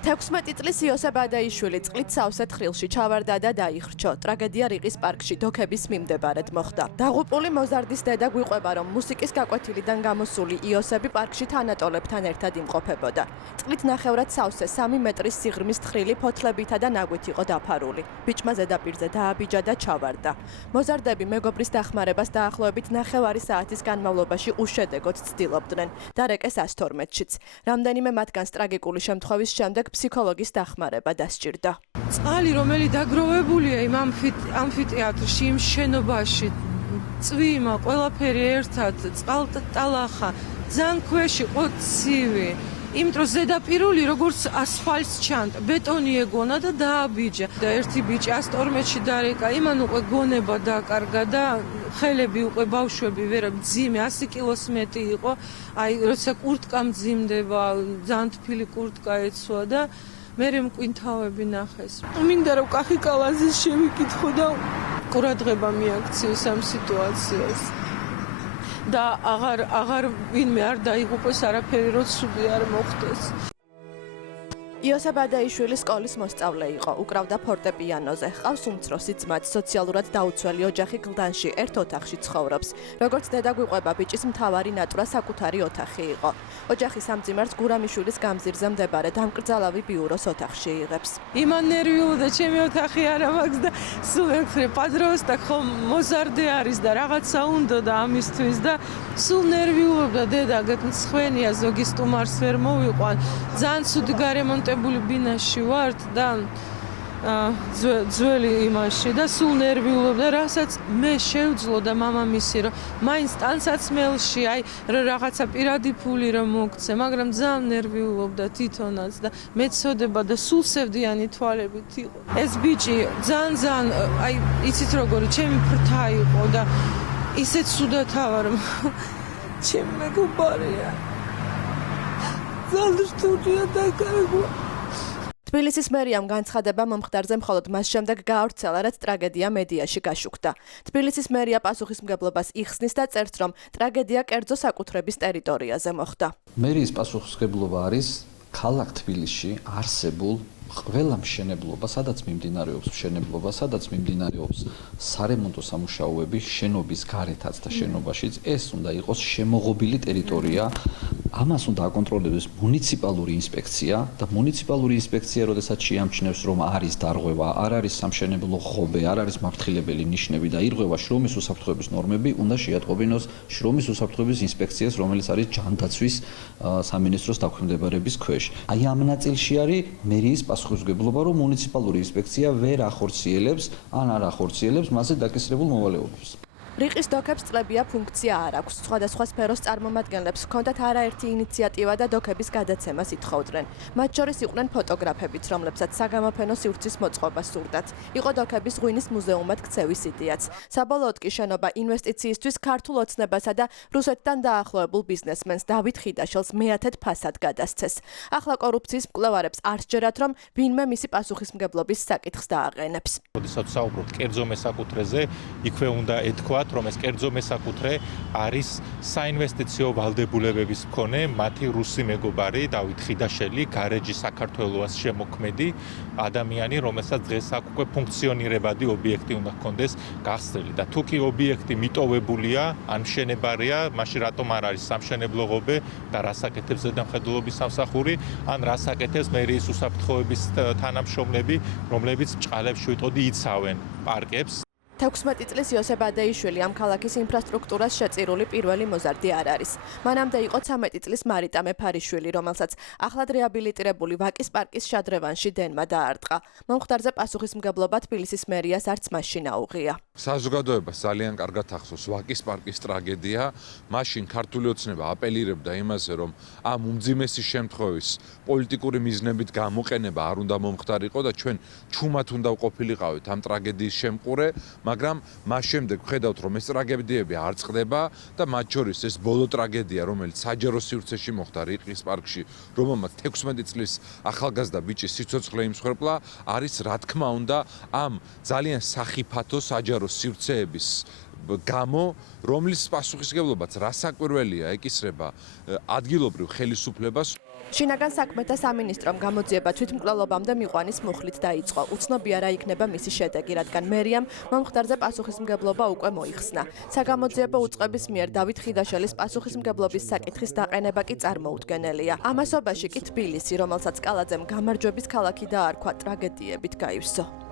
16 წლის იოსებ ადაიშვილი წყლით სავსე თხრილში ჩავარდა და დაიხრჩო. ტრაგედია რიყის პარკში დოქების მიმდებარედ მოხდა. დაღუპული მოზარდის დედა გვიყვება, რომ მუსიკის გაკვეთილიდან გამოსული იოსები პარკში თანატოლებთან ერთად იმყოფებოდა. წყლით ნახევრად სავსე 3 მეტრის სიღრმის თხრილი ფოთლებითა და ნაგვით იყო დაფარული. ბიჭმა ზედაპირზე დააბიჯა და ჩავარდა. მოზარდები მეგობრის დახმარებას დაახლოებით 9 საათის განმავლობაში უშედეგოდ ცდილობდნენ. დარეკეს 112-შიც. რამდენიმე მათგანს ტრაგიკული შემთხვევის შემდეგ ფსიქოლოგის დახმარება დასჭირდა. წყალი, რომელიც დაგროვებულია იმ ამფითეატრში, იმ შენობაში, წვიმა, ყველაფერი ერთად, წყალტალახა, ძალიან ქვეშ იყო ცივი. იმიტომ ზედაპირული როგორც ასფალტს ჩანდა, ბეტონი ეგონა და დააბიჯა. და ერთი ბიჭი 112-ში დარეკა, იმან უკვე გონება დაკარგა და ხელები უკვე ბავშვები ვერ მძიმე 100 კილოს მეტი იყო. აი, როცა კურტკა მძიმდება, ძალიან თბილი კურტკა ეცვა და მე მკვინთავები ნახეს. მინდა რომ კახი კალაზის შევიკითხო და ყურადღება მიაქციოს ამ სიტუაციას. და აღარ ვინმე არ დაიღუპოს, არაფერი რო ცუდი არ მოხდეს. იოსებ ადაიშვილი სკოლის მოსწავლე იყო, უკრავდა ფორტეპიანოზე. ჰყავს უმცროსი ძმაც, სოციალურად დაუცველი ოჯახი გლდანში ერთ ოთახში ცხოვრობს. როგორც დედა გვიყვება, ბიჭის მთავარი ნატვრა საკუთარი ოთახი იყო. ოჯახი სამძიმარს გურამიშვილის გამზირზე მდებარე დამკრძალავი ბიუროს ოთახში იღებს. იმან ნერვიულობდა, ჩემი ოთახი არ მაქვს და სულ ეხრე პადროს და ხომ მოზარდე არის და რაღაცა უნდა და ამისთვის და სულ ნერვიულობდა დედა, გეცხვენია ზოგი სტუმარს ვერ მოვიყვან. ძალიან ცუდი გარემონტებული ბინაში ვართ და ძველი იმაში და სულ ნერვიულობდა, რასაც მე შევძლო და მამამისი რომ მაინც ტანსაცმელში აი რაღაცა პირადი ფული რომ მოგცე, მაგრამ ძალიან ნერვიულობდა თვითონაც და მეცოდება და სულ სევდიანი თვალებით იყო. ეს ბიჭი ძალიან აი იცით როგორი ჩემი ფრთა იყო და ისეთ სუდათავარ ჩემი მეგობარია. ძალიან რთულია დაკარგვა. თბილისის მერიამ განცხადება მომხდარზე მხოლოდ მას შემდეგ გაავრცელა, რაც ტრაგედია მედიაში გაშუქდა. თბილისის მერია პასუხისმგებლობას იხსნის და წერს, რომ ტრაგედია კერძო საკუთრების ტერიტორიაზე მოხდა. მერიის პასუხისმგებლობა არის ქალაქ თბილისში არსებულ ყველა მშენებლობა, სადაც მიმდინარეობს სარემონტო სამუშაოები შენობის გარეთაც და შენობაშიც, ეს უნდა იყოს შემოღობილი ტერიტორია. ამას უნდა აკონტროლებს მუნიციპალური ინსპექცია და მუნიციპალური ინსპექცია, როდესაც შეამჩნევს, რომ არის დარღვევა, არ არის სამშენებლო ღობე, არ არის მართლებელი ნიშნები და ირღვევა შრომის უსაფრთხოების ნორმები, უნდა შეატყობინოს შრომის უსაფრთხოების ინსპექციას, რომელიც არის ჯანდაცვის სამინისტროს დაქვემდებარების ქვეშ. აი ამ ნაწილში არის მერიის პასუხისმგებლობა, რომ მუნიციპალური ინსპექცია ვერ ახორციელებს ან არ ახორციელებს მასზე დაკისრებულ მოვალეობებს. რიყის დოქებს წლებია ფუნქცია არ აქვს. სხვადასხვა სფეროს წარმომადგენლებს ჰქონდათ არაერთი ინიციატივა და დოქების გადაცემას ითხოვდნენ. მათ შორის იყვნენ ფოტოგრაფებიც, რომლებსაც საგამოფენო სივრცის მოწყობა სურდათ. იყო დოქების ღვინის მუზეუმად ქცევის იდეაც. საბოლოოდ კი შენობა ინვესტიციისთვის ქართულ ოცნებასა და რუსეთთან დაახლოებულ ბიზნესმენს დავით ხიდაშელს მეათედ ფასად გადასცეს. ახლა კორუფციის მკვლევარებს არ სჯერათ, რომ ვინმე მისი პასუხისმგებლობის საკითხს დააყენებს. როდესაც საუბრობთ კერძო მესაკუთრეზე, იქვე უნდა ეთქვათ, რომ ეს კერძო მესაკუთრე არის საინვესტიციო ვალდებულებების მქონე მათი რუსი მეგობარი დავით ხიდაშელი, გარეჯი საქართველოს შემოქმედი ადამიანი, რომელსაც დღეს აქ უკვე ფუნქციონირებადი ობიექტი უნდა ჰქონდეს გახსნილი და თუ კი ობიექტი მიტოვებულია, ან მშენებარია, მაშინ რატომ არ არის სამშენებლო ღობე და რას აკეთებს ზედამხედველობის სამსახური, ან რას აკეთებს მერიის უსაფრთხოების თანამშრომლები, რომლებიც ჭყალებს შევიტყოდი იცავენ პარკებს. 16 წლის იოსებ ადაიშვილი ამ ქალაქის ინფრასტრუქტურას შეწირული პირველი მოზარდი არ არის. მანამდე იყო 13 წლის მარიტა მეფარიშვილი, რომელსაც ახლად რეაბილიტირებული ვაკის პარკის შადრევანში დენმა დაარტყა. მომხდარზე პასუხისმგებლობა თბილისის მერიას არც მაშინ აუღია. საზოგადოებას ძალიან კარგად ახსოვს ვაკის პარკის ტრაგედია. მაშინ ქართული ოცნება აპელირებდა იმაზე, რომ ამ უმძიმესი შემთხვევის პოლიტიკური მიზნებით გამოყენება არ უნდა მომხდარიყო და ჩვენ ჩუმად უნდა ვყოფილიყავით ამ ტრაგედიის შემყურე. მაგრამ მას შემდეგ ვხედავთ, რომ ეს ტრაგედიები არ წყდება და მათ შორის ეს ბოლო ტრაგედია, რომელიც საჯარო სივრცეში მოხდა რიყის პარკში, რომელმაც 16 წლის ახალგაზრდა ბიჭის სიცოცხლე იმსხვერპლა, არის რა თქმა უნდა ამ ძალიან სახიფათო საჯარო სივრცეების გამო, რომლის პასუხისმგებლობაც რასაკვირველია ეკისრება ადგილობრივ ხელისუფლებას. შინაგან საქმეთა სამინისტრომ გამოძიება თვითმკვლელობამდე მიყვანის მუხლით დაიწყო. უცნობია რა იქნება მისი შედეგი, რადგან მერიამ მომხდარზე პასუხისმგებლობა უკვე მოიხსნა. საგამოძიებო უწყების მიერ დავით ხიდაშელის პასუხისმგებლობის საკითხის დაყენება კი წარმოუდგენელია. ამასობაში კი თბილისი, რომელსაც კალაძემ გამარჯვების ქალაქი დაარქვა, ტრაგედიებით გაივსო.